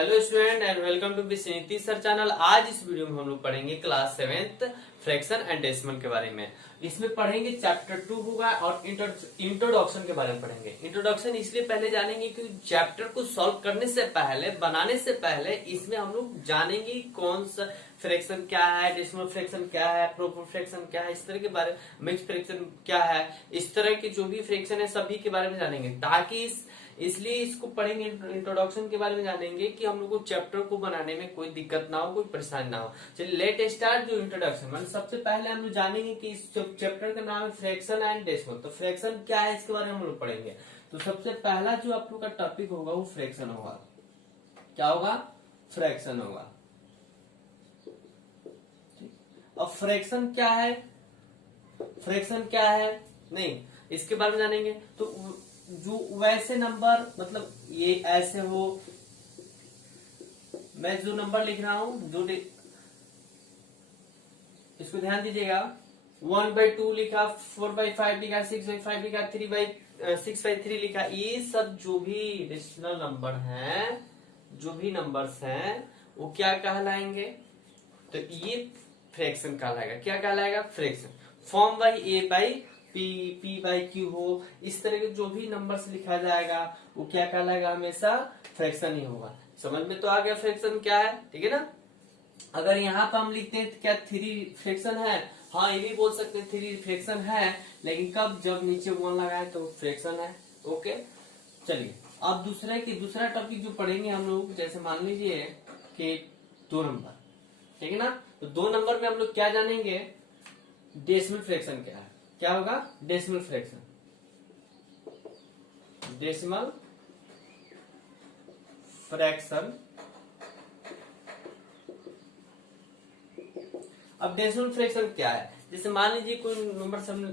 Hello student and welcome to Vineeti sir channel. आज इस video में हम लोग पढ़ेंगे class 7th fraction and decimal के बारे में। इसमें पढ़ेंगे चैप्टर 2 होगा और इंट्रोडक्शन के बारे में पढ़ेंगे। इंट्रोडक्शन इसलिए पहले जानेंगे क्योंकि चैप्टर को सॉल्व करने से पहले, बनाने से पहले इसमें हम लोग जानेंगे कौन सा फ्रैक्शन क्या है, डेसिमल फ्रैक्शन क्या है, प्रोपर फ्रैक्शन क्या है, इस तरह के बारे में, मिक्स फ्रैक्शन क्या है, इस तरह के जो भी फ्रैक्शन है सभी के बारे में जानेंगे। ताकि इसलिए इसको पढ़ेंगे, इंट्रोडक्शन के बारे में जानेंगे कि हम लोग को चैप्टर को बनाने में कोई दिक्कत ना हो, कोई परेशानी ना हो। चलिए लेट स्टार्ट। जो इंट्रोडक्शन मतलब सबसे पहले हम लोग जानेंगे कि इस चैप्टर का नाम है फ्रैक्शन एंड डेसिमल। तो फ्रैक्शन क्या है इसके बारे में हम लोग पढ़ेंगे। तो सबसे पहला जो आप लोग का टॉपिक होगा वो फ्रैक्शन होगा। क्या होगा? फ्रैक्शन होगा। अब फ्रैक्शन क्या है, फ्रैक्शन क्या है नहीं, इसके बारे में जानेंगे। तो जो वैसे नंबर, मतलब ये ऐसे हो, मैं जो नंबर लिख रहा हूं, जो इसको ध्यान दीजिएगा, 1/2 लिखा, 4/5 लिखा, 6/5 लिखा, 6/3 लिखा, ये सब जो भी रेशनल नंबर हैं, जो भी नंबर्स हैं वो क्या कहलाएंगे? तो ये फ्रैक्शन कहलाएगा। क्या कहलाएगा? Fraction. Form by A by P/Q हो, इस तरह के जो भी नंबर्स लिखा जाएगा वो क्या कहलाएगा? हमेशा फ्रैक्शन ही होगा। समझ में तो आ गया फ्रैक्शन क्या है, ठीक है ना। अगर यहाँ पर हम लिखते हैं क्या 3 फ्रैक्शन है, हाँ ये भी बोल सकते हैं 3 फ्रैक्शन है, लेकिन कब? जब नीचे 1 लगाए तो फ्रैक्शन है। ओके, चलिए अब दूसरा टॉपिक जो पढ़ेंगे हम लोग, जैसे मान लीजिए कि 2 नंबर, ठीक है ना। तो 2 नंबर में हम लोग क्या जानेंगे? डेसिमल फ्रैक्शन क्या है। क्या होगा? Decimal fraction. Decimal fraction. अब डेसिमल फ्रैक्शन क्या है? जैसे मान लीजिए कोई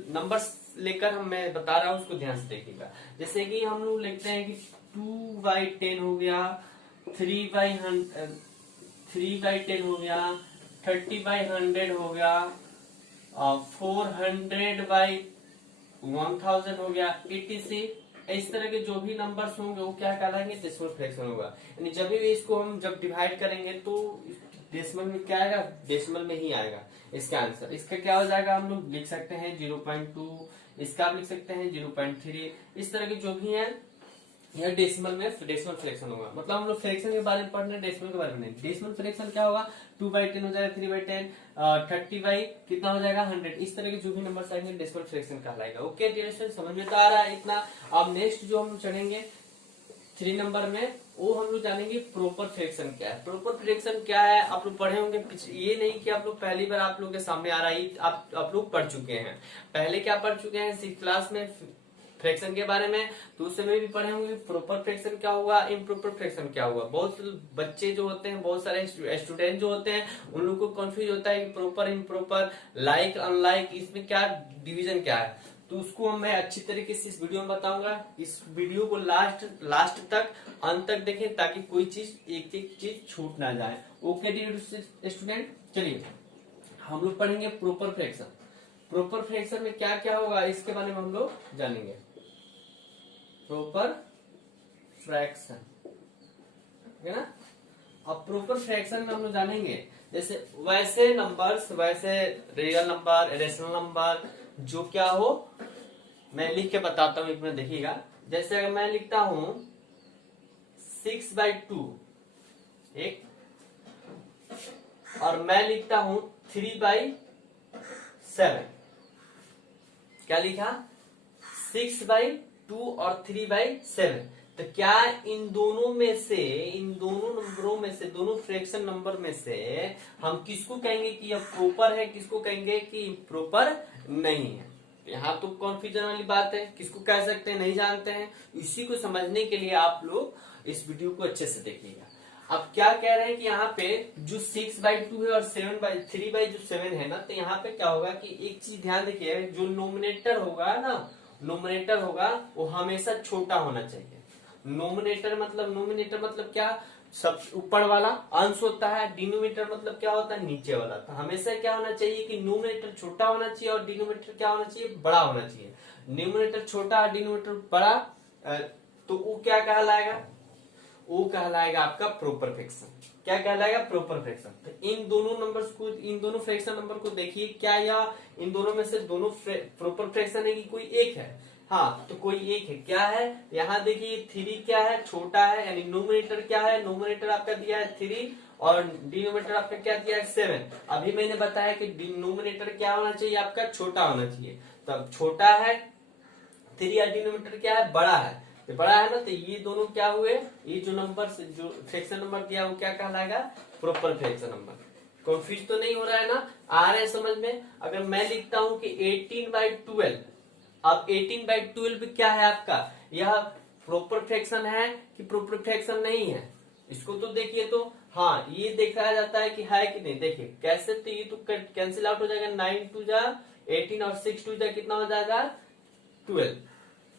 नंबर्स लेकर मैं बता रहा हूं, उसको ध्यान से देखिएगा। जैसे कि हम लोग लिखते हैं कि 2/10 हो गया, 3/10 हो गया, 30/100 हो गया, 400/1000 हो गया, 86। इस तरह के जो भी नंबर्स होंगे वो क्या कहलाएंगे? डेसिमल फ्रैक्शन होगा। यानी जब भी इसको हम जब डिवाइड करेंगे तो डेसिमल में क्या आएगा? डेसिमल में ही आएगा इसका आंसर। इसका क्या हो जाएगा? हम लोग लिख सकते हैं 0.2, इसका आप लिख सकते हैं 0.3। इस तरह के जो भी है यह डेसिमल में डेसिमल फ्रैक्शन होगा। मतलब हम लोग फ्रैक्शन के बारे में पढ़ रहे हैं, डेसिमल के बारे में नहीं। डेसिमल फ्रैक्शन क्या होगा? 2/10 हो जाएगा, 3/10, 30 बाई कितना हो जाएगा? 100। इस तरह के जो भी नंबर आएंगे डेसिमल फ्रैक्शन कहलाएगा। ओके डियर स्टूडेंट, समझ में तो आ रहा है इतना। अब नेक्स्ट जो हम चढ़ेंगे 3 नंबर में, वो हम लोग जानेंगे प्रोपर फ्रैक्शन क्या है। प्रोपर फ्रैक्शन क्या है आप लोग पढ़े होंगे। ये नहीं कि आप लोग पहली बार आप लोग के सामने आ रहा है, आप लोग पढ़ चुके हैं। पहले क्या पढ़ चुके हैं 6th क्लास में फ्रैक्शन के बारे में, तो उस समय भी पढ़े होंगे प्रॉपर फ्रैक्शन क्या हुआ, इम्प्रॉपर फ्रैक्शन क्या हुआ। बहुत बच्चे जो होते हैं, बहुत सारे स्टूडेंट जो होते हैं, उन लोग को कंफ्यूज होता है कि प्रॉपर, इम्प्रॉपर, लाइक, अनलाइक, इसमें क्या डिवीजन क्या है। तो उसको मैं अच्छी तरीके से इस वीडियो में बताऊंगा। इस वीडियो को लास्ट तक, अंत तक देखें ताकि कोई चीज, एक चीज छूट ना जाए। ओके डियर स्टूडेंट, चलिए हम लोग पढ़ेंगे प्रॉपर फ्रैक्शन। प्रॉपर फ्रैक्शन में क्या क्या होगा इसके बारे में हम लोग जानेंगे। प्रॉपर फ्रैक्शन, है ना। अब प्रॉपर फ्रैक्शन में हम लोग जानेंगे जैसे वैसे नंबर्स, वैसे रियल नंबर, रेशनल नंबर, जो क्या हो, मैं लिख के बताता हूं, एक मिनट देखिएगा। जैसे अगर मैं लिखता हूं 6/2 एक, और मैं लिखता हूं 3/7। क्या लिखा? 6/2 और 3/7। तो क्या इन दोनों में से, इन दोनों नंबरों में से, दोनों फ्रैक्शन नंबर में से हम किसको कहेंगे कि यह प्रॉपर है, किसको कहेंगे कि प्रॉपर नहीं है? यहाँ तो कॉन्फ्यूजन वाली बात है, किसको कह सकते हैं नहीं जानते हैं। इसी को समझने के लिए आप लोग इस वीडियो को अच्छे से देखिएगा। अब क्या कह रहे हैं कि यहाँ पे जो 6/2 है और 3/7 है ना, तो यहाँ पे क्या होगा कि एक चीज ध्यान देखिए, जो नोमिनेटर होगा ना, नोमिनेटर होगा वो हमेशा छोटा होना चाहिए। नोमिनेटर मतलब क्या? सब ऊपर वाला अंश होता है। डिनोमिनेटर मतलब क्या होता है? नीचे वाला। तो हमेशा क्या होना चाहिए कि नोमिनेटर छोटा होना चाहिए और डिनोमिनेटर क्या होना चाहिए? बड़ा होना चाहिए। न्यूमरेटर छोटा, डिनोमिनेटर बड़ा, तो वो क्या कहलाएगा? वो कहलाएगा आपका प्रॉपर फ्रैक्शन। क्या कहलाएगा? Proper fraction. तो इन दोनों नंबर्स को, इन दोनों फ्रैक्शन नंबर को देखिए, क्या या इन दोनों में से दोनों प्रॉपर फ्रैक्शन है कि कोई एक है? हाँ, तो कोई एक है। क्या है? यहाँ देखिए 3 क्या है? छोटा है, यानी न्यूमरेटर क्या है? न्यूमरेटर आपका दिया है 3 और डिनोमिनेटर आपका क्या दिया है? 7। अभी मैंने बताया कि न्यूमरेटर क्या होना चाहिए? आपका छोटा होना चाहिए। तब छोटा है 3 और डिनोमिनेटर क्या है? बड़ा है। तो बड़ा है ना, तो ये दोनों क्या हुए? ये जो नंबर, जो फ्रैक्शन नंबर दिया वो क्या कहलाएगा? Proper fraction number. कंफ्यूज तो नहीं हो रहा है ना? आ रहा है समझ में? अगर मैं लिखता हूं कि 18/12, अब 18/12 क्या है आपका? यह प्रॉपर फ्रैक्शन है कि प्रॉपर फ्रैक्शन नहीं है? इसको तो देखिए, तो हाँ, ये देखा जाता है कि है कि नहीं। देखिए कैसे, तो ये तो कैंसिल आउट हो जाएगा। 9 2 जा 18 और 6 2 जा कितना हो जाएगा? 12।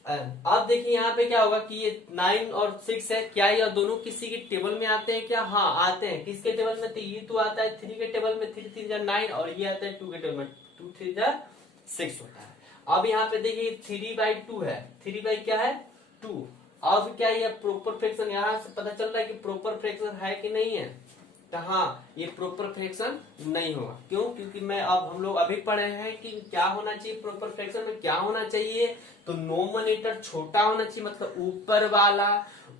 अब देखिए यहाँ पे क्या होगा कि ये 9 और 6 है, क्या ये दोनों किसी के टेबल में आते हैं क्या? हाँ आते हैं। किसके टेबल में? तो ये तो आता है 3 के टेबल में, 3 3 जा 9, और ये आता है 2 के टेबल में, 2 3 जा 6 होता है। अब यहाँ पे देखिए 3/2 है, 3 बाई क्या है? 2। अब क्या ये प्रॉपर फ्रैक्शन, यहाँ से पता चल रहा है कि प्रॉपर फ्रैक्शन है कि नहीं है? तो हाँ, ये प्रॉपर फ्रैक्शन नहीं होगा। क्यों? क्योंकि हम लोग अभी पढ़े हैं कि क्या होना चाहिए प्रॉपर फ्रैक्शन में, क्या होना चाहिए? तो नोमिनेटर छोटा होना चाहिए, मतलब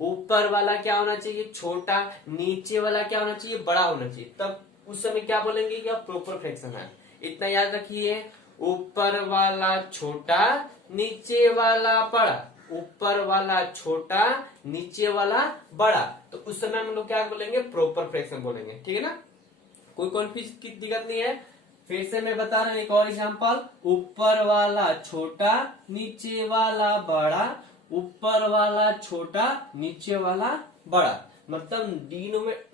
ऊपर वाला क्या होना चाहिए? छोटा। नीचे वाला क्या होना चाहिए? बड़ा होना चाहिए। तब उस समय क्या बोलेंगे कि प्रॉपर फ्रैक्शन है। इतना याद रखिए, ऊपर वाला छोटा, नीचे वाला बड़ा। ऊपर वाला छोटा, नीचे वाला बड़ा, तो उस समय हम लोग क्या बोलेंगे? प्रॉपर फ्रैक्शन बोलेंगे। ठीक है ना? कोई कॉन्फ्यूज की दिक्कत नहीं है? फिर से मैं बता रहा हूं एक और एग्जांपल। ऊपर वाला छोटा, नीचे वाला बड़ा। ऊपर वाला छोटा, नीचे वाला बड़ा, मतलब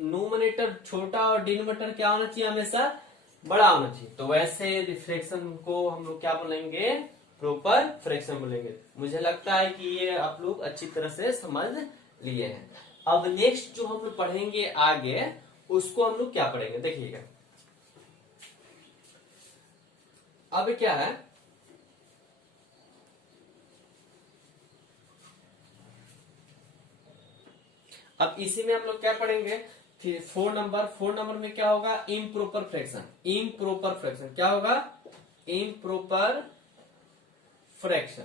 नोमिनेटर छोटा और डिनोमिनेटर क्या होना चाहिए? हमेशा बड़ा होना चाहिए। तो वैसे रिफ्रैक्शन को हम लोग क्या बोलेंगे? प्रॉपर फ्रैक्शन बोलेंगे। मुझे लगता है कि ये आप लोग अच्छी तरह से समझ लिए हैं। अब नेक्स्ट जो हम लोग पढ़ेंगे आगे, उसको हम लोग क्या पढ़ेंगे देखिएगा। अब क्या है, अब इसी में हम लोग क्या पढ़ेंगे? 4 नंबर में क्या होगा? Improper fraction. इम्प्रॉपर फ्रैक्शन क्या होगा? Improper fraction.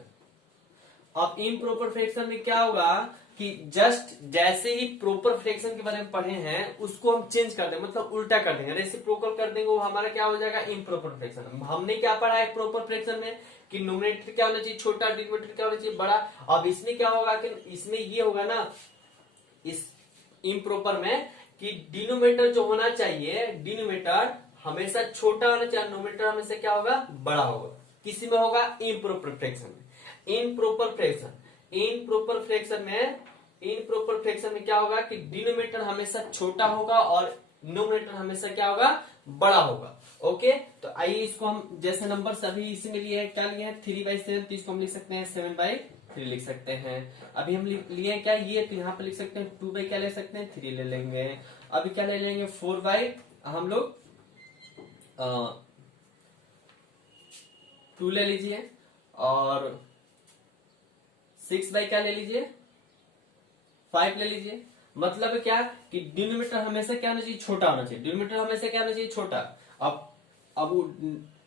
अब इम्प्रॉपर फ्रैक्शन में क्या होगा कि जस्ट जैसे ही प्रॉपर फ्रैक्शन के बारे में पढ़े हैं, उसको हम चेंज कर देंगे, मतलब उल्टा कर देंगे, रेसिप्रोकल कर देंगे। वो हमारा क्या हो जाएगा? Improper fraction. हमने क्या पढ़ा है प्रॉपर फ्रैक्शन में कि न्यूमरेटर क्या होना चाहिए? छोटा। डिनोमिनेटर क्या होना चाहिए? बड़ा। अब इसमें क्या होगा कि इसमें ये होगा ना, इस इम्प्रॉपर में, कि डिनोमिनेटर जो होना चाहिए, डिनोमिनेटर हमेशा छोटा होना चाहिए, न्यूमरेटर हमेशा क्या होगा? बड़ा होगा। किसी में होगा? इम्प्रॉपर फ्रैक्शन में। इम्प्रॉपर फ्रैक्शन में क्या होगा कि डिनोमिनेटर हमेशा छोटा होगा और न्यूमरेटर हमेशा क्या होगा? बड़ा होगा। ओके, तो आइए इसको हम, जैसे नंबर सभी इसी में लिए हैं, क्या लिए हैं? 3/7, तो इसको हम लिख सकते हैं 7/3 लिख सकते हैं। अभी हम लिए क्या? ये, तो यहाँ पे लिख सकते हैं 2 क्या ले सकते हैं? 3 ले लेंगे। अभी क्या ले लेंगे? 4 हम लोग 2 ले लीजिए, और 6 क्या ले लीजिए? 5 ले लीजिए। मतलब क्या कि डिनोमिनेटर हमेशा क्या होना चाहिए? छोटा होना चाहिए। डिनोमिनेटर हमेशा क्या होना चाहिए? छोटा। अब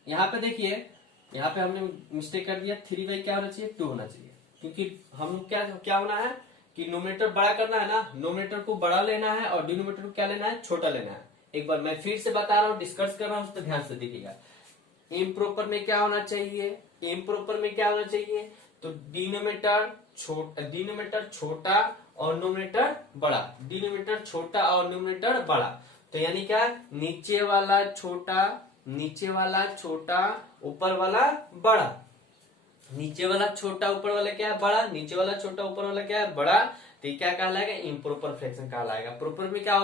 यहाँ पे देखिए, यहाँ पे हमने मिस्टेक कर दिया। 3 क्या होना चाहिए? 2 होना चाहिए, क्योंकि हम क्या होना है कि नोमिनेटर बड़ा करना है ना, नोमिनेटर को बड़ा लेना है और डिनोमिनेटर को क्या लेना है? छोटा लेना है। एक बार मैं फिर से बता रहा हूँ, डिस्कस कर रहा हूँ, उस पर ध्यान से देखिएगा। इम्प्रॉपर में क्या होना चाहिए? इम्प्रॉपर में क्या होना चाहिए? तो डिनोमिनेटर छोटा और न्यूमरेटर बड़ा। डिनोमिनेटर छोटा और न्यूमरेटर बड़ा, तो यानी क्या? नीचे वाला छोटा, ऊपर वाला बड़ा। नीचे वाला छोटा, ऊपर वाला क्या है? बड़ा। नीचे वाला छोटा, ऊपर वाला क्या है? बड़ा। तो ये क्या कहलाएगा? इम्प्रॉपर फ्रैक्शन कहलाएगा। प्रॉपर में क्या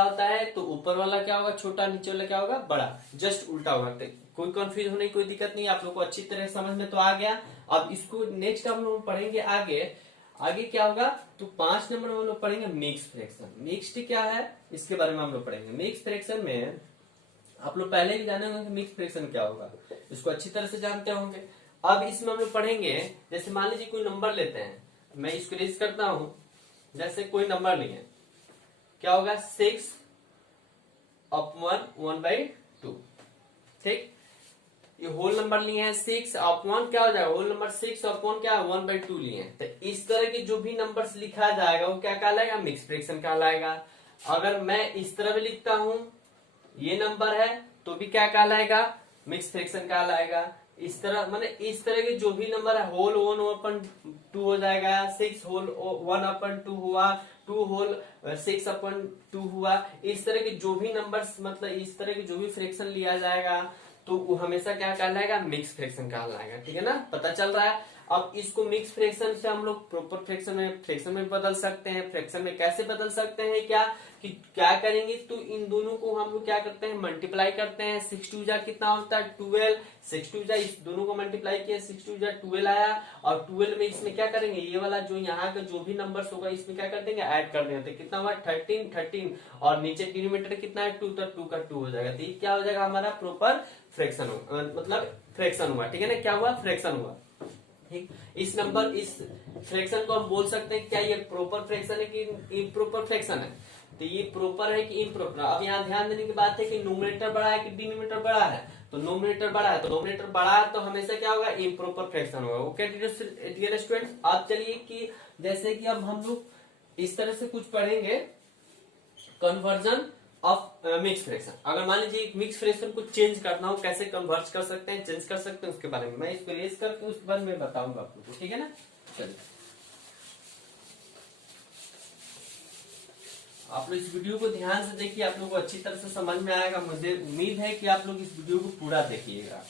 होता है? तो ऊपर वाला क्या होगा? छोटा। नीचे वाला क्या होगा? बड़ा। जस्ट उल्टा होगा। तो कोई कंफ्यूज होने की कोई दिक्कत नहीं, आप लोग को अच्छी तरह समझ में तो आ गया। अब इसको नेक्स्ट हम लोग पढ़ेंगे आगे क्या होगा? तो 5 नंबर में हम लोग पढ़ेंगे मिक्स फ्रैक्शन। मिक्स्ड क्या है, इसके बारे में हम लोग पढ़ेंगे। मिक्स फ्रैक्शन में आप लोग पहले भी जाने होंगे मिक्स फ्रैक्शन क्या होगा, इसको अच्छी तरह से जानते होंगे। अब इसमें हम लोग पढ़ेंगे, जैसे मान लीजिए कोई नंबर लेते हैं, मैं इसको रेज करता हूं, जैसे कोई नंबर नहीं है, क्या होगा 6/1 ठीक। ये होल नंबर लिए हैं 6/1 क्या हो जाएगा, होल नंबर 6/1 क्या 1/2 लिए हैं। तो इस तरह के जो भी नंबर्स लिखा जाएगा वो क्या कहलाएगा, मिक्स फ्रैक्शन कहलाएगा। अगर मैं इस तरह भी लिखता हूं ये नंबर है तो भी क्या कहलाएगा, मिक्स फ्रैक्शन कहलाएगा। इस तरह माने इस तरह के जो भी नंबर है होल 1/2 हो जाएगा, 6 होल 1/2 हुआ, 2 होल 6/2 हुआ। इस तरह के जो भी नंबर्स मतलब इस तरह के जो भी फ्रैक्शन लिया जाएगा तो वो हमेशा क्या कहलाएगा, मिक्स फ्रैक्शन कहलाएगा। ठीक है ना, पता चल रहा है। अब इसको मिक्स फ्रैक्शन से हम लोग प्रॉपर फ्रैक्शन में बदल सकते हैं। फ्रैक्शन में कैसे बदल सकते हैं, क्या करेंगे तो इन दोनों को हम लोग क्या करते हैं, मल्टीप्लाई करते हैं। 6 2 कितना होता है 12, 6 2 इस दोनों को मल्टीप्लाई किया, 6 2 12 आया। और 12 में इसमें क्या करेंगे, ये वाला जो यहाँ का जो भी नंबर्स होगा इसमें क्या कर देंगे, ऐड कर देंगे। तो कितना हुआ 13 और नीचे डिनोमिनेटर कितना है 2, तो 2 का 2 हो जाएगा। तो ये क्या हो जाएगा हमारा प्रॉपर फ्रैक्शन मतलब फ्रैक्शन हुआ। ठीक है ना, क्या हुआ, फ्रैक्शन हुआ। ठीक, इस फ्रैक्शन को हम बोल सकते हैं क्या ये प्रॉपर फ्रैक्शन है कि इम्प्रॉपर फ्रैक्शन है। तो ये प्रॉपर है कि इम्प्रॉपर। अब यहाँ ध्यान देने की बात है कि न्यूमरेटर बड़ा है कि डिनोमिनेटर बड़ा है। तो न्यूमरेटर बड़ा है, तो न्यूमरेटर बड़ा है तो हमेशा क्या होगा, इम्प्रॉपर फ्रैक्शन होगा। ओके डियर स्टूडेंट्स, आप चलिए कि जैसे कि अब हम लोग इस तरह से कुछ पढ़ेंगे, कन्वर्जन ऑफ मिक्स फ्रैक्शन। अगर मान लीजिए मिक्स फ्रैक्शन को चेंज करना हो, कैसे कन्वर्ट कर सकते हैं, चेंज कर सकते हैं, उसके बारे में मैं इसको रेस करके उसके बाद में बताऊंगा आप लोगों को। ठीक है ना, चलिए आप लोग इस वीडियो को ध्यान से देखिए, आप लोगों को अच्छी तरह से समझ में आएगा। मुझे उम्मीद है कि आप लोग इस वीडियो को पूरा देखिएगा।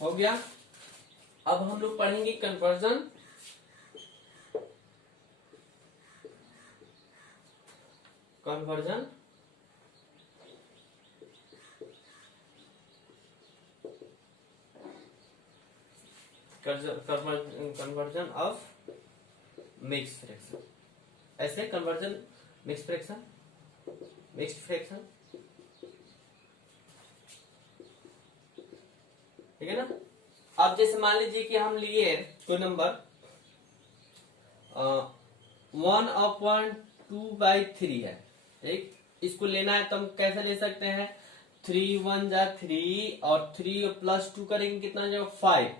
हो गया। अब हम लोग पढ़ेंगे conversion conversion of mix fraction. ऐसे कन्वर्जन मिक्स फ्रैक्शन ठीक है ना। अब जैसे मान लीजिए कि हम लिए कोई नंबर 1/2/3 है। ठीक, इसको लेना है तो हम कैसे ले सकते हैं, 3 1 जा 3 और 3 प्लस 2 करेंगे कितना हो जाएगा 5।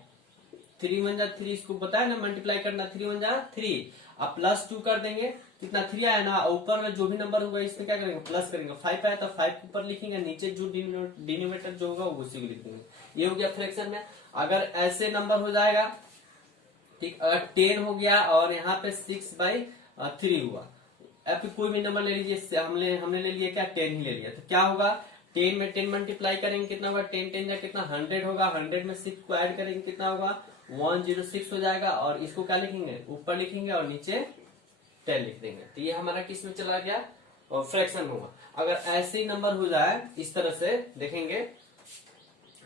3 1 जा 3, इसको बताया ना मल्टीप्लाई करना, 3 1 जा 3। अब प्लस 2 कर देंगे, कितना 3 आया ना, ऊपर में जो भी नंबर होगा इसमें क्या करेंगे, प्लस करेंगे। 5 आया तो 5 ऊपर लिखेंगे, नीचे जो डिनोमिनेटर जो होगा उसी को लिख देंगे। ये हो गया फ्रैक्शन में। अगर ऐसे नंबर हो जाएगा, ठीक, अगर 10 हो गया और यहाँ पे 6/3 हुआ, अब कोई भी नंबर ले लीजिए, हमने ले लिया क्या 10 ही ले लिया, तो क्या होगा 10 में 10 मल्टीप्लाई करेंगे कितना होगा 10 10 जा कितना 100 होगा, 100 में 6 को ऐड करेंगे कितना होगा 106 हो जाएगा। और इसको क्या लिखेंगे, ऊपर लिखेंगे और नीचे 10 लिख देंगे। तो ये हमारा किस में चला गया, और फ्रैक्शन हुआ। अगर ऐसे ही नंबर हो जाए इस तरह से देखेंगे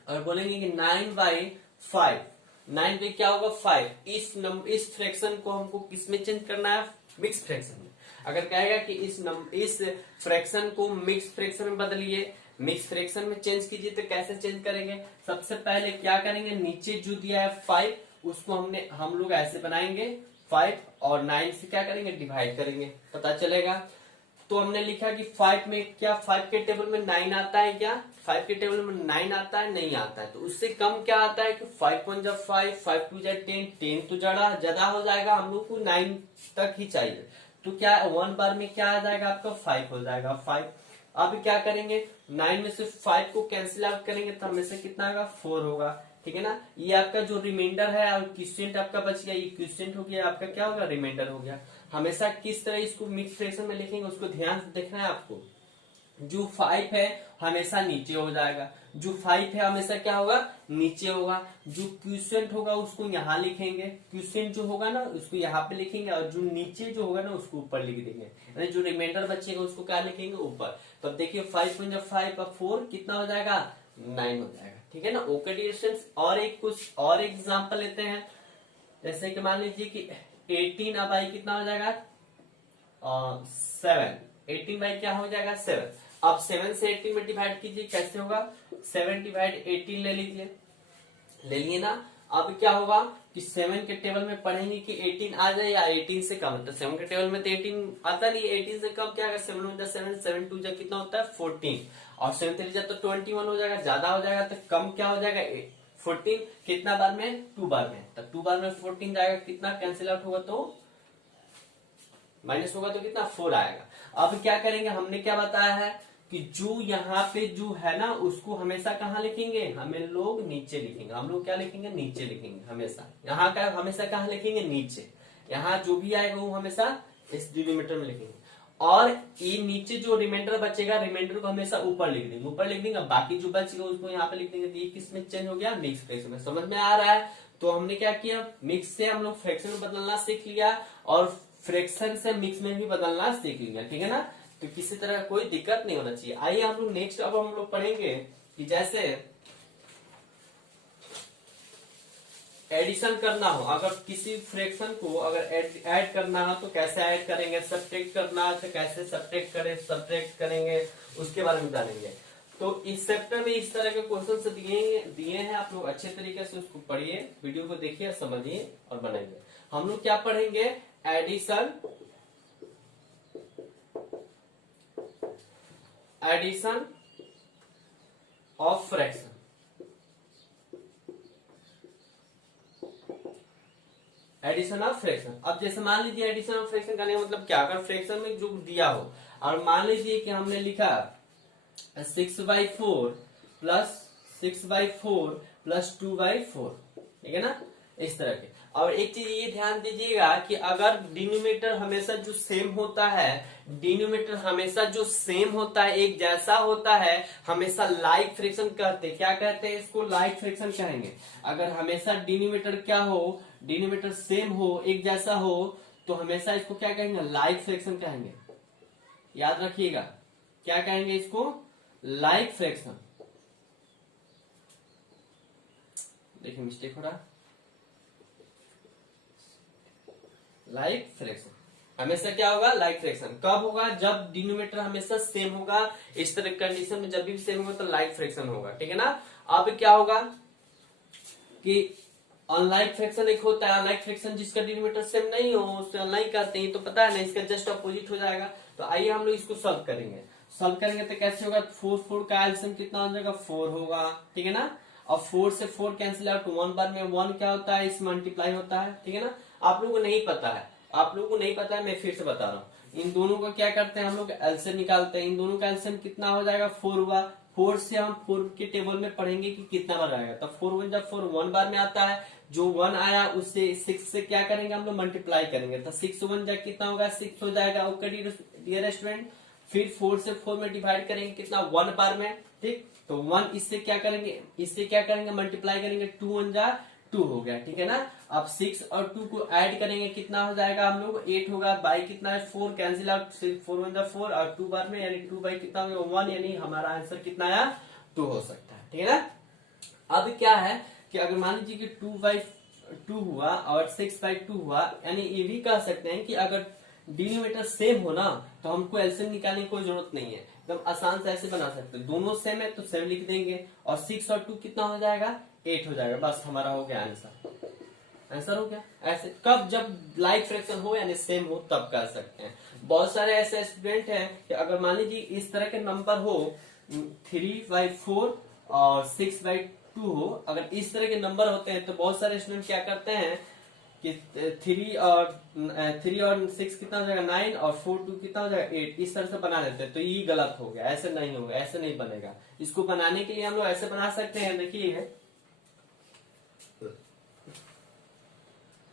और बोलेंगे कि 9/5, 9 पे क्या होगा 5। इस फ्रैक्शन को हमको किस में चेंज करना है, मिक्स फ्रैक्शन में। अगर कहेगा कि इस फ्रैक्शन को मिक्स फ्रैक्शन में बदलिए, मिक्स फ्रैक्शन में चेंज कीजिए, तो कैसे चेंज करेंगे, सबसे पहले क्या करेंगे, नीचे जो दिया है 5 उसको हम लोग ऐसे बनाएंगे, 5 और 9 से क्या करेंगे डिवाइड करेंगे, पता चलेगा। तो हमने लिखा कि 5 में क्या 5 के टेबल में 9 आता है, क्या 5 के टेबल में 9 आता है, नहीं आता है। तो उससे कम क्या आता है कि 5 1 जा 5, 5 2 जा 10, 10 तो ज्यादा हो जाएगा, हम लोग को 9 तक ही चाहिए। तो क्या 1 बार में क्या आ जाएगा आपका 5 हो जाएगा 5। अब क्या करेंगे 9 में से 5 को कैंसिल आउट करेंगे तो हमें से कितना होगा 4 होगा। ठीक है ना, ये आपका जो रिमाइंडर है और क्वोशिएंट आपका बच गया, ये क्वोशिएंट हो गया, आपका क्या होगा रिमाइंडर हो गया। हमेशा किस तरह इसको मिक्स फ्रैक्शन में लिखेंगे उसको ध्यान से देखना है आपको। जो 5 है हमेशा नीचे हो जाएगा, जो 5 है हमेशा क्या होगा नीचे होगा। जो क्वोशिएंट होगा उसको यहाँ लिखेंगे, क्वोशिएंट जो होगा ना उसको यहाँ पे लिखेंगे, और जो नीचे जो होगा ना उसको ऊपर लिख देंगे, यानी जो रिमाइंडर बचेगा उसको क्या लिखेंगे ऊपर। तो अब देखिए 5 1 5 और 4 कितना हो जाएगा 9 हो जाएगा। ठीक है ना, ओके डियर स्टूडेंट्स। और एक कुछ और एग्जाम्पल लेते हैं, जैसे कि मान लीजिए कि 18 अब आई कितना हो जाएगा 7, 18 बाई क्या हो जाएगा 7। अब 7 से 18 में डिवाइड कीजिए, कैसे होगा 7/18 ले लीजिए, ले लिए ना। अब क्या होगा कि 7 के टेबल में पढ़ेंगे कि 18 आ जाए या 18 से कम, तो 7 के टेबल में तो 18 आता नहीं, 18 से कम क्या आएगा, 7 वन जा 7, 7 टू जा कितना होता है 14, और 7 थ्री जा तो 21 हो जाएगा, ज्यादा हो जाएगा तो कम क्या हो जाएगा 14, कितना बार में 2 बार में, तो 2 बार में 14 जाएगा, कितना कैंसिल आउट होगा तो माइनस होगा तो कितना 4 आएगा। अब क्या करेंगे, हमने क्या बताया है कि जो यहाँ पे जो है ना उसको हमेशा कहाँ लिखेंगे, हमें लोग नीचे लिखेंगे, हम लोग क्या लिखेंगे नीचे लिखेंगे हमेशा, यहाँ का हमेशा कहाँ लिखेंगे नीचे, यहाँ जो भी आएगा वो हमेशा इस डिनोमिनेटर में लिखेंगे, और ये नीचे जो रिमाइंडर बचेगा रिमाइंडर को हमेशा ऊपर लिख देंगे, ऊपर लिख देंगे, बाकी जो बचेगा उसको यहाँ पे लिख देंगे। तो ये किस में चेंज हो गया, मिक्स फ्रैक्शन में, समझ में आ रहा है। तो हमने क्या किया, मिक्स से हम लोग फ्रैक्शन में बदलना सीख लिया, और फ्रैक्शन से मिक्स में भी बदलना सीख लिया, ठीक है ना। तो किसी तरह कोई दिक्कत नहीं होना चाहिए। आइए हम लोग नेक्स्ट अब हम लोग पढ़ेंगे कि जैसे एडिशन करना हो, अगर किसी फ्रैक्शन को अगर ऐड करना हो तो कैसे ऐड करेंगे, सब्ट्रैक्ट करना हो तो कैसे सब्ट्रैक्ट करेंगे, उसके बारे में जानेंगे। तो इस चैप्टर में इस तरह के क्वेश्चन दिए हैं, आप लोग अच्छे तरीके से उसको पढ़िए, वीडियो को देखिए, समझिए और बनाइए। हम लोग क्या पढ़ेंगे, addition of fraction, addition of fraction. अब जैसे मान लीजिए एडिशन ऑफ फ्रैक्शन करने का मतलब क्या, अगर फ्रैक्शन में जो दिया हो और मान लीजिए कि हमने लिखा 6/4 प्लस 6/4 प्लस 2/4, ठीक है ना, इस तरह के। और एक चीज ये ध्यान दीजिएगा कि अगर डिनोमिनेटर हमेशा जो सेम होता है, डिनोमिनेटर हमेशा जो सेम होता है, एक जैसा होता है, हमेशा लाइक फ्रैक्शन कहते हैं। क्या कहते हैं इसको, लाइक फ्रैक्शन कहेंगे। अगर हमेशा डिनोमिनेटर क्या हो, डिनोमिनेटर सेम हो, एक जैसा हो, तो हमेशा इसको क्या कहेंगे, लाइक फ्रैक्शन कहेंगे। याद रखिएगा, क्या कहेंगे इसको, लाइक फ्रैक्शन। देखिए मिस्टेक हो रहा, लाइक फ्रैक्शन हमेशा क्या होगा, लाइक फ्रैक्शन कब होगा, जब डिनोमिनेटर हमेशा सेम होगा। इस तरह कंडीशन में जब भी सेम होगा तो लाइक फ्रैक्शन होगा, ठीक है ना। अब क्या होगा कि अनलाइक फ्रैक्शन एक होता है, अनलाइक फ्रैक्शन जिसका डिनोमिनेटर सेम नहीं हो उससे अनलाइक कहते हैं, तो पता है ना, इसका जस्ट अपोजिट हो जाएगा। तो आइए हम लोग इसको सॉल्व करेंगे। सॉल्व करेंगे तो कैसे होगा, 4 का एलसीएम कितना हो जाएगा, 4 होगा, ठीक है ना। अब 4 से 4 कैंसिल आउट, 1 बार में 1 क्या होता है, इस मल्टीप्लाई होता है, ठीक है ना। आप लोगों को नहीं पता है, आप लोगों को नहीं पता है, मैं फिर से बता रहा हूँ। इन दोनों का क्या करते हैं हम लोग, एलसीएम निकालते हैं। इन दोनों का एलसीएम कितना हो जाएगा, 4 हुआ। 4 से हम 4 के टेबल में पढ़ेंगे कि कितना बार आएगा, तब 4 1 जब 4 1 बार में आता है, जो 1 आया उससे 6 से क्या करेंगे हम लोग, मल्टीप्लाई करेंगे, तो 6 1 जा कितना होगा, 6 हो जाएगा। ओके डियर स्टूडेंट, फिर 4 से 4 में डिवाइड करेंगे कितना, 1 बार में, ठीक। तो 1 इससे क्या करेंगे, इससे क्या करेंगे, मल्टीप्लाई करेंगे, 2 1 जा 2 हो गया, ठीक है ना। अब 6 और 2 को ऐड करेंगे, कितना हो जाएगा हम लोग, 8 होगा। बाई कितना है 4, कैंसिल आउट, 4 1 जा 4 और 2 बार में, यानी 2 बाई कितना होगा 1, यानी हमारा आंसर कितना आया 2 हो सकता है, ठीक है ना। अब क्या है कि अगर मान लीजिए कि 2/2 हुआ और 6/2 हुआ, यानी ये भी कह सकते हैं कि अगर डिनोमिनेटर सेम हो ना तो हमको एलसीएम निकालने की कोई जरूरत नहीं है, एकदम आसान से ऐसे बना सकते हैं। दोनों सेम है तो सेम लिख देंगे, और 6 और 2 कितना हो जाएगा, 8 हो जाएगा, बस हमारा हो गया आंसर। आंसर हो गया। ऐसे कब, जब लाइक फ्रैक्शन हो यानी सेम हो तब कर सकते हैं। बहुत सारे ऐसे स्टूडेंट हैं कि अगर मान लीजिए इस तरह के नंबर हो 3/4 और 6/2 हो, अगर इस तरह के नंबर होते हैं तो बहुत सारे स्टूडेंट क्या करते हैं कि 3 और 6 कितना हो जाएगा 9 और 4 2 कितना हो जाएगा 8, इस तरह से बना देते हैं, तो ये गलत हो गया, ऐसे नहीं होगा, ऐसे नहीं बनेगा। इसको बनाने के लिए हम लोग ऐसे बना सकते हैं, देखिए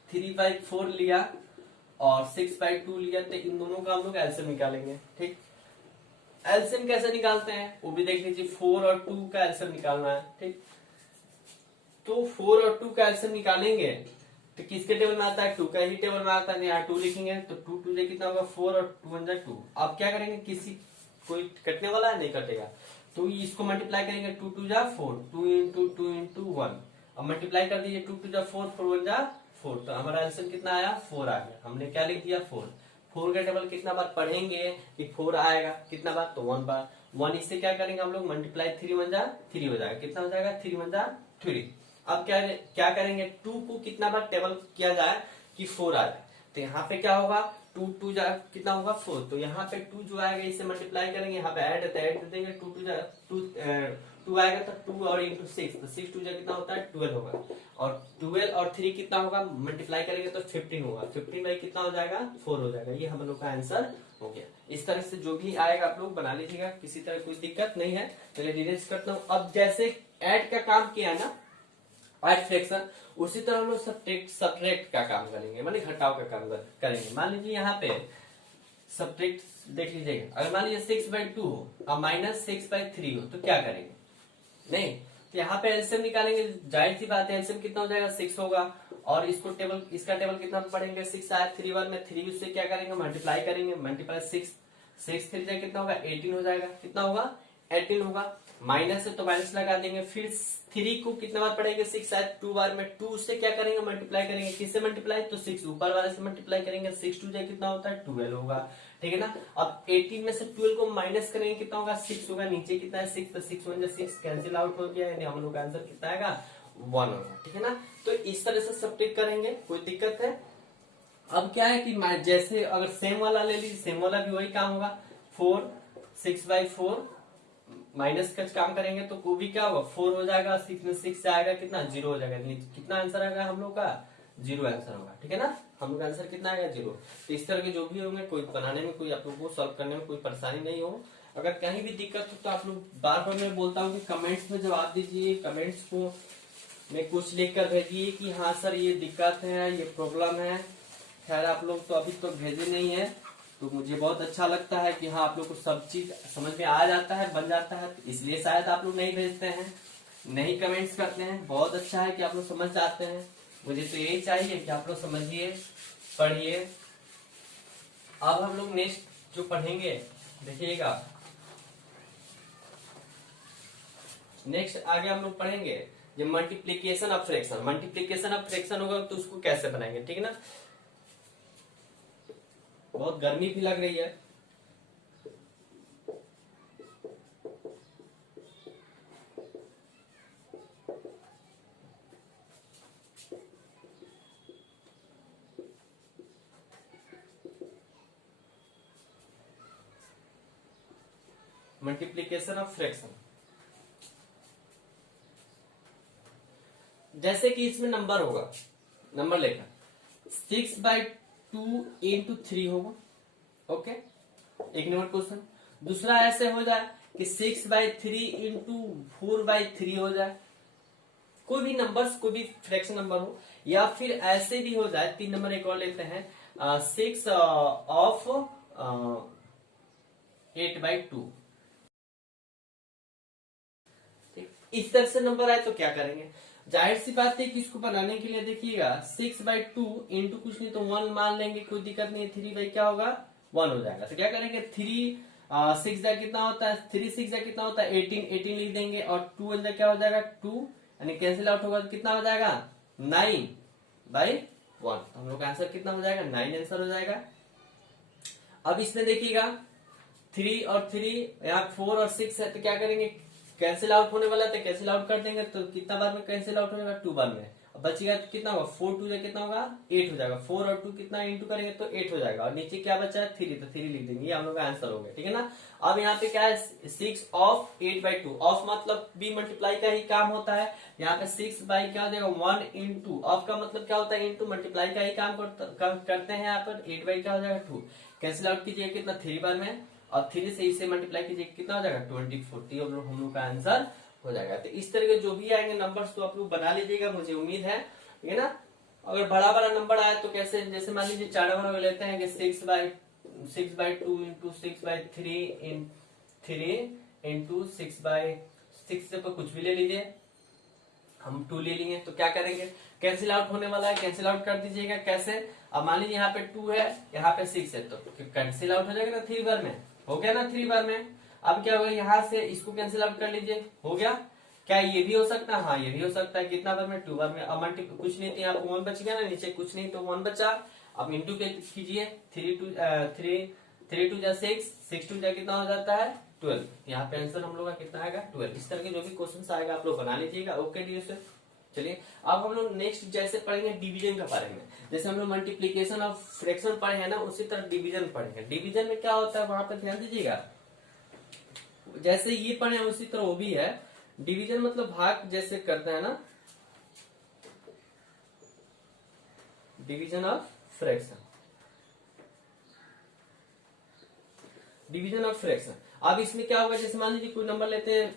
3/4 लिया और 6/2 लिया, तो इन दोनों का हम लोग एलसीएम निकालेंगे, ठीक। एलसीएम कैसे निकालते हैं वो भी देख लीजिए, 4 और 2 का एलसीएम निकालना है, ठीक। तो 4 और 2 का एलसीएम निकालेंगे तो किसके टेबल में आता है, 2 का ही टेबल में आता है, यहाँ 2 लिखेंगे तो 2 2 से कितना होगा 4 और 2 1 जा 2। अब क्या करेंगे, किसी कोई कटने वाला है, नहीं कटेगा, तो इसको मल्टीप्लाई करेंगे, 2 2 जा 4, 2 इंटू 2 इंटू 1। अब मल्टीप्लाई कर दीजिए, 2 2 जा 4, 4 1 जा 4, तो हमारा आंसर कितना आया 4 आ गया। हमने क्या लिख दिया 4। 4 का टेबल कितना बार पढ़ेंगे कि 4 आएगा, कितना बार, तो 1 बार। 1 इससे क्या करेंगे हम लोग, मल्टीप्लाई 3 1 जा 3 हो जाएगा, कितना हो जाएगा 3 1 जा 3। अब क्या क्या करेंगे, 2 को कितना बार टेबल किया जाए कि 4 आ जाए, तो यहाँ पे क्या होगा, 2 2 जा कितना होगा 4, तो यहाँ पे 2 जो आएगा इसे मल्टीप्लाई करेंगे, यहाँ पे ऐड दे देंगे, 2 2 जा 2 आएगा तो 2 और इंटू 6, तो 6 2 जा कितना होता है 12 होगा, और 12 और 3 कितना होगा, मल्टीप्लाई करेंगे तो 15 होगा, 15 बाई कितना हो जाएगा 4 हो जाएगा। ये हम लोग का आंसर हो गया। इस तरह से जो भी आएगा आप लोग बना लीजिएगा, किसी तरह कोई दिक्कत नहीं है। चलिए डिटेल्स करता हूँ। अब जैसे ऐड का काम किया ना, ऐड फ्रैक्शन, उसी तरह हम लोग सब्ट्रैक्ट का काम करेंगे, माने घटाव का काम करेंगे। मान लीजिए यहाँ पे सब्ट्रैक्ट देख लीजिएगा, अगर मान लीजिए 6/2 हो और माइनस 6/3 हो तो क्या करेंगे, नहीं तो यहाँ पे एलसीएम निकालेंगे, जाहिर सी बात है एलसीएम कितना हो जाएगा 6 होगा, और इसको टेबल, इसका टेबल कितना पढ़ेंगे 6 आया 3 बार में, 3 उससे क्या करेंगे मल्टीप्लाई करेंगे, मल्टीप्लाई 6 3 जाए कितना होगा 18 हो जाएगा, कितना होगा 18 होगा, माइनस है तो माइनस लगा देंगे, फिर 3 को कितना बार पढ़ेंगे 6 आया 2 बार में, 2 उससे क्या करेंगे मल्टीप्लाई करेंगे, किससे मल्टीप्लाई तो 6 ऊपर वाले से मल्टीप्लाई करेंगे, 6 2 जाए कितना होता है 12 होगा, ठीक है ना। अब 18 में से 12 को माइनस करेंगे कितना होगा 6 होगा, नीचे कितना है 6, तो 6 1 6 कैंसिल आउट हो गया, यानी हम लोग का आंसर कितना आएगा 1 होगा, ठीक है ना। तो इस तरह से सब्ट्रैक्ट करेंगे, कोई दिक्कत है। अब क्या है कि जैसे अगर सेम वाला ले लीजिए, सेम वाला भी वही काम होगा, 4 6/4 माइनस का काम करेंगे तो वो भी क्या होगा 4 हो जाएगा, 6 में 6 से आएगा कितना 0 हो जाएगा, कितना आंसर आएगा हम लोग का 0 आंसर होगा, ठीक है ना। हम लोग का आंसर कितना आएगा 0। तो इस तरह के जो भी होंगे, कोई बनाने में कोई आप लोगों को सॉल्व करने में कोई परेशानी नहीं हो। अगर कहीं भी दिक्कत हो तो आप लोग बार बार मैं बोलता हूँ कि कमेंट्स में जवाब दीजिए, कमेंट्स को में कुछ लिख कर भेजिए कि हाँ सर ये दिक्कत है, ये प्रॉब्लम है। खैर आप लोग तो अभी तो भेजे नहीं है, तो मुझे बहुत अच्छा लगता है कि हाँ आप लोग को सब चीज समझ में आ जाता है, बन जाता है, इसलिए शायद आप लोग नहीं भेजते हैं, नहीं कमेंट्स करते हैं। बहुत अच्छा है कि आप लोग समझ जाते हैं, मुझे तो यही चाहिए कि आप लोग समझिए, पढ़िए। अब हम लोग नेक्स्ट जो पढ़ेंगे देखिएगा, नेक्स्ट आगे हम लोग पढ़ेंगे जो multiplication of fraction. Multiplication of fraction होगा तो उसको कैसे बनाएंगे, ठीक है ना। बहुत गर्मी भी लग रही है, मल्टीप्लीकेशन ऑफ फ्रैक्शन। जैसे कि इसमें नंबर होगा, नंबर लेकर 6/2 इंटू 3 होगा, ओके, एक नंबर क्वेश्चन। दूसरा ऐसे हो जाए कि 6/3 इंटू 4/3 हो जाए, कोई भी नंबर्स, कोई भी फ्रैक्शन नंबर हो, या फिर ऐसे भी हो जाए, 3 नंबर एक और लेते हैं 6 ऑफ 8/2। इस तरह से नंबर आए तो क्या करेंगे, जाहिर सी बात है कि इसको बनाने के लिए देखिएगा 6/2 इंटू कुछ नहीं तो 1 मान लेंगे, कोई दिक्कत नहीं है, 3 बाई क्या होगा 1 हो जाएगा। तो क्या करेंगे 3 6 जा कितना होता है, 3 6 जा कितना होता है 18, 18 लिख देंगे, और 2 जा क्या हो जाएगा 2, यानी कैंसिल आउट होगा तो कितना हो जाएगा 9/1। तो हम लोग का आंसर कितना हो जाएगा 9 आंसर हो जाएगा। अब इसमें देखिएगा 3 और 3 यहाँ 4 और 6 है, तो क्या करेंगे कैंसिल आउट होने वाला है, कैंसिल आउट कर देंगे, तो कितना बार में कैंसिल आउट होगा 2 बार में, अब बचेगा तो कितना होगा 4 2 कितना होगा 8 हो जाएगा, 4 और 2 कितना इंटू करेंगे तो 8 हो जाएगा, और नीचे क्या बचा है 3, तो 3 लिख देंगे, ये हम लोग का आंसर हो गया, ठीक है ना। अब यहाँ पे क्या है 6 ऑफ 8/2, ऑफ मतलब बी मल्टीप्लाई का ही काम होता है, यहाँ पे 6 बाई क्या हो जाएगा 1 इंटू, ऑफ का मतलब क्या होता है इंटू, मल्टीप्लाई का ही काम करते हैं, यहाँ पर 8 बाई क्या हो जाएगा 2, कैंसिल आउट कीजिए कितना 3 बार में, और 3 से इसे मल्टीप्लाई कीजिए कितना हो जाएगा 24, हम लोग का आंसर हो जाएगा। तो इस तरह के जो भी आएंगे नंबर्स तो आप लोग बना लीजिएगा, मुझे उम्मीद है, ठीक है ना। अगर बड़ा बड़ा नंबर आए तो कैसे, जैसे मान लीजिए 4 नंबर लेते हैं कि 6/2 इंटू 6/3 इंटू 6/6 से कुछ भी ले लीजिए, हम 2 ले लेंगे, तो क्या करेंगे कैंसिल आउट होने वाला है, कैंसिल आउट कर दीजिएगा। कैसे, अब मान लीजिए यहाँ पे 2 है, यहाँ पे 6 है, तो कैंसिल आउट हो जाएगा ना 3 बार में, हो गया ना 3 बार में। अब क्या होगा यहाँ से इसको कैंसिल आउट कर लीजिए, हो गया। क्या ये भी हो सकता है, हाँ ये भी हो सकता है, कितना बार में 2 बार में। अब मल्टीपल कुछ नहीं, यहाँ पे 1 बच गया ना, नीचे कुछ नहीं तो 1 बचा। अब इंटू कीजिए 3 2 जा 6, 6 2 जा कितना हो जाता है 12, यहाँ पे आंसर हम लोग का कितना आएगा 12। इस तरह के जो भी क्वेश्चन आएगा आप लोग बना लीजिएगा। Okay dear. चलिए अब हम लोग नेक्स्ट जैसे पढ़ेंगे डिवीजन के बारे में। जैसे हम लोग मल्टीप्लीकेशन और फ्रैक्शन पढ़े हैं ना, उसी तरह डिवीजन पढ़ेंगे। डिवीजन में क्या होता है वहां पर ध्यान दीजिएगा, जैसे ये पढ़े हैं उसी तरह वो भी है। डिवीजन मतलब भाग जैसे करते हैं ना, division of fraction, division of fraction. अब इसमें क्या होगा, जैसे मान लीजिए कोई नंबर लेते हैं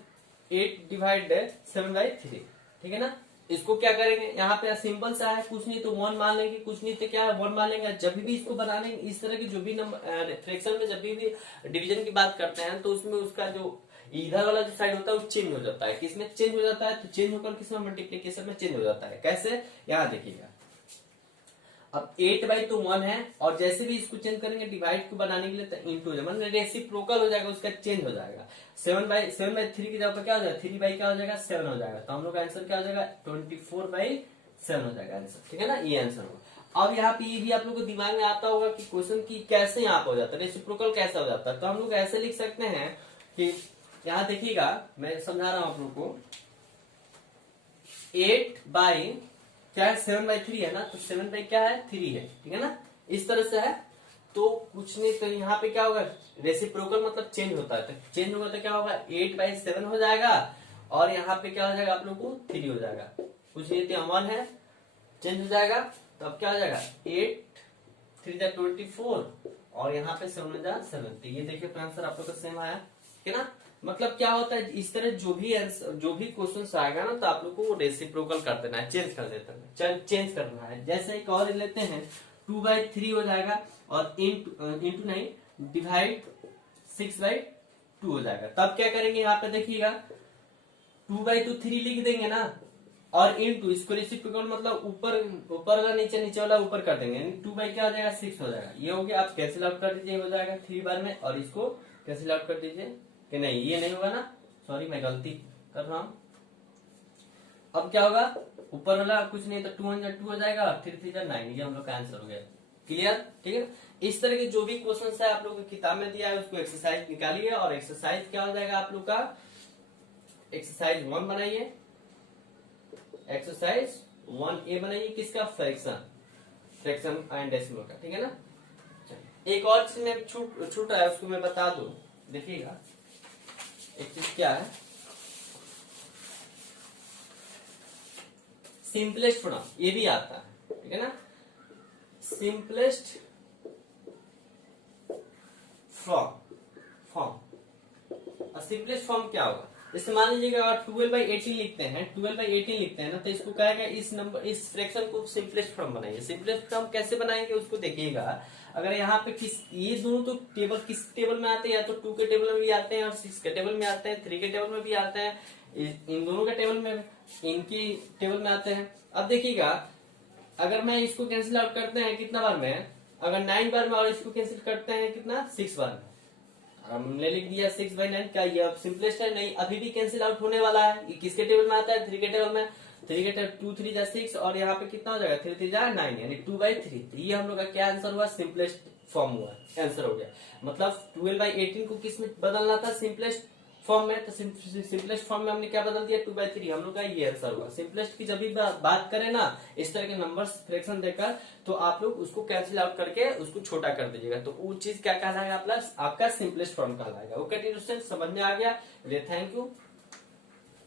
8 डिवाइड 7/3, ठीक है ना। इसको क्या करेंगे, यहाँ पे सिंपल सा है, कुछ नहीं तो 1 मान लेंगे, कुछ नहीं तो क्या है 1 मान लेंगे। जब भी इसको बनाने इस तरह की जो भी नंबर फ्रैक्शन में जब भी डिवीजन की बात करते हैं तो उसमें उसका जो इधर वाला जो साइड होता है वो चेंज हो जाता है। किसमें चेंज हो जाता है, तो चेंज होकर किसमें मल्टीप्लीकेशन में चेंज हो जाता है। कैसे, यहाँ देखिएगा, अब 8/1 है और जैसे भी इसको चेंज करेंगे डिवाइड को बनाने के लिए तो इंटू हो जाएगा, मतलब रेसिप्रोकल हो जाएगा, उसका चेंज हो जाएगा। 7/3 की जगह पर क्या हो जाएगा, 3 क्या हो जाएगा, 7 हो जाएगा। तो हम लोग का आंसर क्या हो जाएगा, 24/7 हो जाएगा आंसर, ठीक है ना, ये आंसर होगा। अब यहाँ पे ये भी आप लोग को दिमाग में आता होगा कि क्वेश्चन की कैसे यहाँ पे हो जाता है, रेसिप्रोकल कैसे हो जाता है। तो हम लोग ऐसे लिख सकते हैं कि यहाँ देखिएगा, मैं समझा रहा हूं आप लोग को, 8 क्या है, 7/3 है ना, तो 7 क्या है, 3 है, ठीक है ना, इस तरह से है। तो कुछ नहीं, तो यहाँ पे क्या होगा, रेसिप्रोकल मतलब चेंज होता है, तो चेंज होगा तो क्या होगा, 8/7 हो जाएगा और यहाँ पे क्या हो जाएगा आप लोग को 3 हो जाएगा। कुछ नहीं तो 1 है, चेंज हो जाएगा, तो अब क्या हो जाएगा 8×3=24 और यहाँ पे 7×7। ये देखिए तो आंसर आप लोग का सेम आया, ठीक है ना। मतलब क्या होता है, इस तरह जो भी आंसर जो भी क्वेश्चन आएगा ना, तो आप लोग को वो रेसिप्रोकल कर देना है, चेंज कर देता है, चेंज करना है। जैसे एक और लेते हैं, 2/3 हो जाएगा और इंटू नहीं डिवाइड 6/2 हो जाएगा। तब क्या करेंगे, यहाँ पे देखिएगा 2/2 3 लिख देंगे ना, और इंटू इसको रेसिप्रोकल मतलब ऊपर वाला नीचे, नीचे वाला ऊपर कर देंगे, 2 क्या हो जाएगा 6 हो जाएगा। ये हो गया, आप कैंसिल आउट कर दीजिए, हो जाएगा 3 बार में, और इसको कैंसिल आउट कर दीजिए कि नहीं ये नहीं होगा ना, सॉरी मैं गलती कर रहा हूं। अब क्या होगा, ऊपर वाला कुछ नहीं तो 2 हो जाएगा और 3×3=9, ये हम लोग का आंसर हो गया। क्लियर, ठीक है। इस तरह के जो भी क्वेश्चन है आप लोग की किताब में दिया है उसको एक्सरसाइज निकालिए, और एक्सरसाइज क्या हो जाएगा आप लोग का, एक्सरसाइज 1 बनाइए, एक्सरसाइज 1A बनाइए, किसका, फ्रैक्शन एंड डेसिमल का, ठीक है ना। एक और चीज में छूट रहा है उसको मैं बता दूं, देखिएगा एक चीज क्या है, सिंपलेस्ट फॉर्म, ये भी आता है, ठीक है ना। सिंपलेस्ट फॉर्म और सिंपलेस्ट फॉर्म क्या होगा, जैसे मान लीजिएगा अगर 12/18 लिखते हैं, 12/18 लिखते हैं ना, तो इसको कहेगा इस फ्रैक्शन को सिंपलेस्ट फॉर्म बनाइए। सिंपलेस्ट फॉर्म कैसे बनाएंगे उसको देखिएगा। अगर यहाँ पे ये दोनों तो टेबल किस टेबल में आते हैं, या तो 2 के टेबल में भी आते हैं और 6 के टेबल में आते हैं, 3 के टेबल में भी आते हैं, इन दोनों के टेबल में, इनकी टेबल में आते हैं। अब देखिएगा अगर मैं इसको कैंसिल आउट करते हैं कितना बार में, अगर 9 बार में, और इसको कैंसिल करते हैं कितना, 6 बार में, हमने लिख दिया 6/9 का, ये अब सिंपलेस्ट है नहीं, अभी भी कैंसिल आउट होने वाला है। ये किसके टेबल में आता है, 3 के टेबल में, 3 के टेबल 2 3 6 और यहाँ पे कितना हो जाएगा, 3 3 9, यानी 2/3। तो ये हम लोग का क्या आंसर हुआ, सिंपलेस्ट फॉर्म हुआ, आंसर हो गया। मतलब 12/18 को किस में बदलना था, सिंपलेस्ट फॉर्म में, तो सिंपलेस्ट फॉर्म में हमने क्या बदल दिया, 2/3, हम लोग का ये आंसर हुआ। सिंपलेस्ट की जब भी बात करें ना इस तरह के नंबर्स फ्रैक्शन देकर, तो आप लोग उसको कैंसिल आउट करके उसको छोटा कर दीजिएगा, तो वो चीज क्या कहलाएगा, आपका सिंपलेस्ट फॉर्म कहलाएगा। ओके, समझ में आ गया, थैंक यू।